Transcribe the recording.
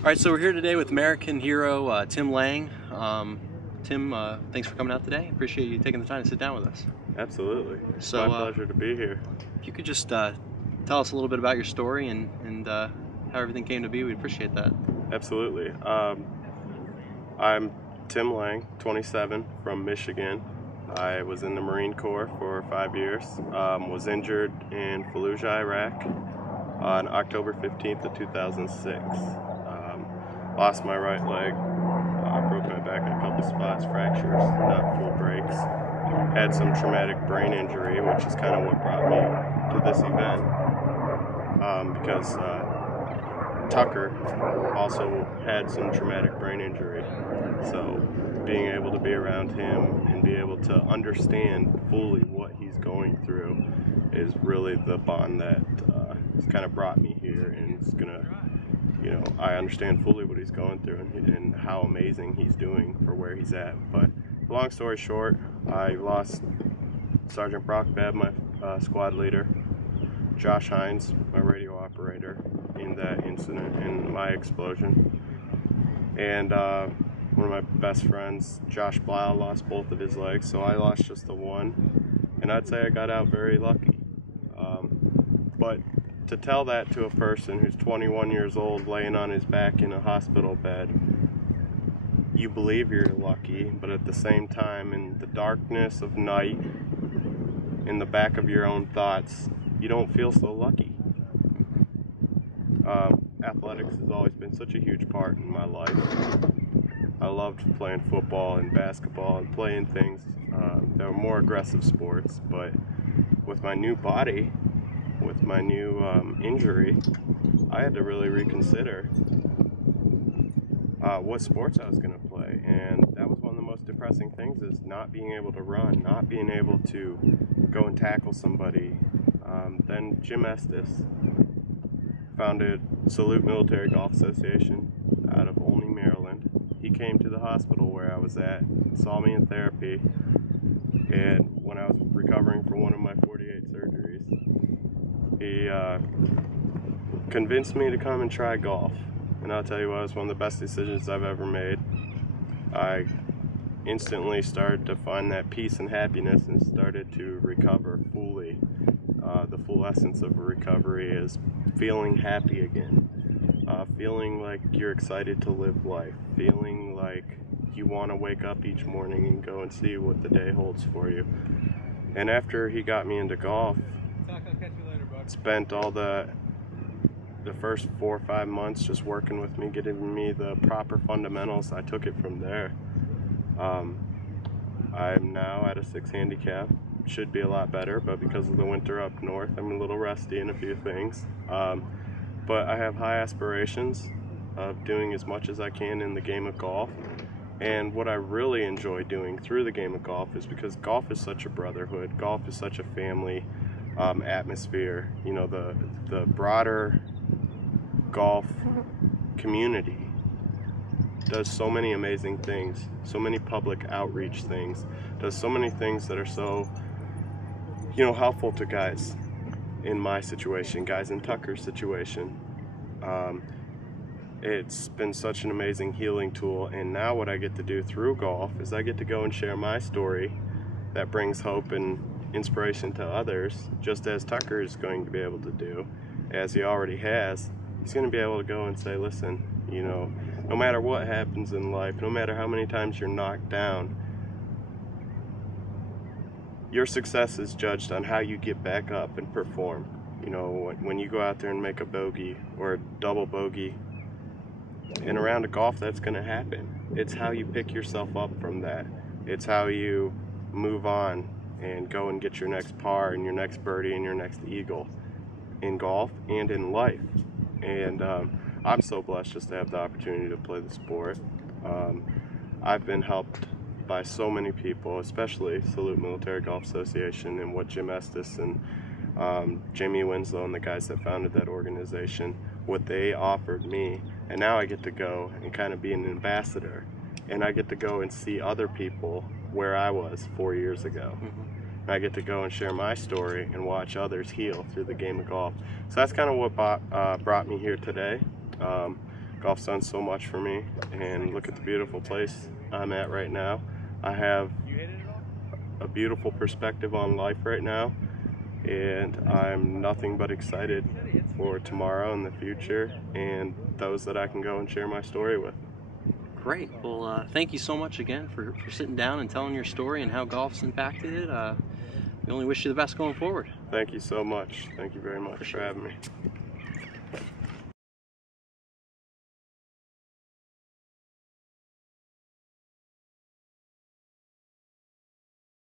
All right, so we're here today with American hero Tim Lang. Tim, thanks for coming out today. Appreciate you taking the time to sit down with us. Absolutely. It's So, my pleasure to be here. If you could just tell us a little bit about your story and how everything came to be, we'd appreciate that. Absolutely. I'm Tim Lang, 27, from Michigan. I was in the Marine Corps for 5 years. Was injured in Fallujah, Iraq on October 15th of 2006. Lost my right leg, broke my back in a couple spots, fractures, not full breaks. Had some traumatic brain injury, which is kind of what brought me to this event, because Tucker also had some traumatic brain injury. So being able to be around him and be able to understand fully what he's going through is really the bond that has kind of brought me here, and it's gonna, I understand fully what he's going through and how amazing he's doing for where he's at. But long story short, I lost Sergeant Brock Babb, my squad leader, Josh Hines, my radio operator, in that incident, in my explosion. And one of my best friends, Josh Blau, lost both of his legs, so I lost just the one. And I'd say I got out very lucky. But to tell that to a person who's 21 years old, laying on his back in a hospital bed, you believe you're lucky, but at the same time, in the darkness of night, in the back of your own thoughts, you don't feel so lucky. Athletics has always been such a huge part in my life. I loved playing football and basketball and playing things that were more aggressive sports, but with my new body, with my new injury, I had to really reconsider what sports I was going to play. And that was one of the most depressing things, is not being able to run, not being able to go and tackle somebody. Then Jim Estes founded Salute Military Golf Association out of Olney, Maryland. He came to the hospital where I was at, saw me in therapy, and when I was recovering from one of my 48 surgeries, he convinced me to come and try golf. And I'll tell you what, it was one of the best decisions I've ever made. I instantly started to find that peace and happiness and started to recover fully. The full essence of a recovery is feeling happy again, feeling like you're excited to live life, feeling like you want to wake up each morning and go and see what the day holds for you. And after he got me into golf, spent all the first 4 or 5 months just working with me, getting me the proper fundamentals. I took it from there. I'm now at a 6 handicap. Should be a lot better, but because of the winter up north, I'm a little rusty in a few things. But I have high aspirations of doing as much as I can in the game of golf. And what I really enjoy doing through the game of golf is because golf is such a brotherhood, golf is such a family atmosphere. The broader golf community does so many amazing things, so many public outreach things, does so many things that are so, helpful to guys in my situation, guys in Tucker's situation. It's been such an amazing healing tool, and now what I get to do through golf is I get to go and share my story that brings hope and inspiration to others, just as Tucker is going to be able to do, as he already has. He's going to be able to go and say, listen, no matter what happens in life, no matter how many times you're knocked down, your success is judged on how you get back up and perform. When you go out there and make a bogey or a double bogey in a round of golf, that's going to happen. It's how you pick yourself up from that. It's how you move on and go and get your next par and your next birdie and your next eagle in golf and in life. And I'm so blessed just to have the opportunity to play the sport. I've been helped by so many people, especially Salute Military Golf Association and what Jim Estes and Jamie Winslow and the guys that founded that organization, what they offered me. And now I get to go and kind of be an ambassador, and I get to go and see other people where I was 4 years ago. And I get to go and share my story and watch others heal through the game of golf. So that's kind of what brought me here today. Golf's done so much for me, and look at the beautiful place I'm at right now. I have a beautiful perspective on life right now, and I'm nothing but excited for tomorrow and the future and those that I can go and share my story with. Great. Well, thank you so much again for sitting down and telling your story and how golf's impacted it. We only wish you the best going forward. Thank you so much. Thank you very much for having me.